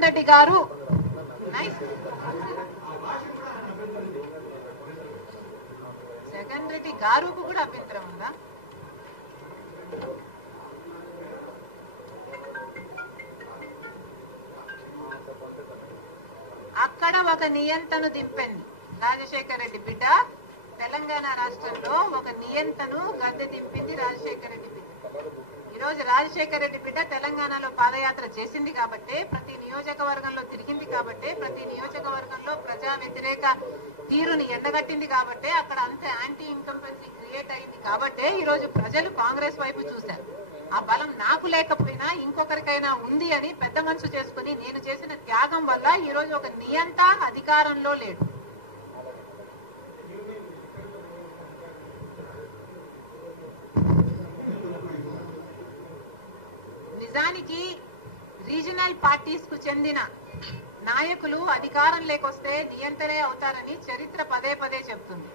జగన్ రెడ్డి గారు జగన్ రెడ్డి గారుకు కూడా అభ్యంతరం ఉందా? అక్కడ ఒక నియంతను దింపింది రాజశేఖర రెడ్డి బిడ్డ. తెలంగాణ రాష్ట్రంలో ఒక నియంతను గద్దె దింపింది రాజశేఖర రెడ్డి బిడ్డ. ఈరోజు రాజశేఖర రెడ్డి బిడ్డ తెలంగాణలో పాదయాత్ర చేసింది కాబట్టి, ప్రతి నియోజకవర్గంలో తిరిగింది కాబట్టి, ప్రతి నియోజకవర్గంలో ప్రజా వ్యతిరేక తీరుని ఎండగట్టింది కాబట్టి, అక్కడ అంత యాంటీ ఇన్కంపెన్సీ క్రియేట్ అయింది కాబట్టి ఈరోజు ప్రజలు కాంగ్రెస్ వైపు చూశారు. ఆ బలం నాకు లేకపోయినా ఇంకొకరికైనా ఉంది అని పెద్ద మనసు చేసుకుని నేను చేసిన త్యాగం వల్ల ఈరోజు ఒక నియంత అధికారంలో లేడు. నిజానికి రీజనల్ పార్టీస్ కు చెందిన నాయకులు అధికారం లేకొస్తే నియంత్రణే అవుతారని చరిత్ర పదే పదే చెప్తుంది.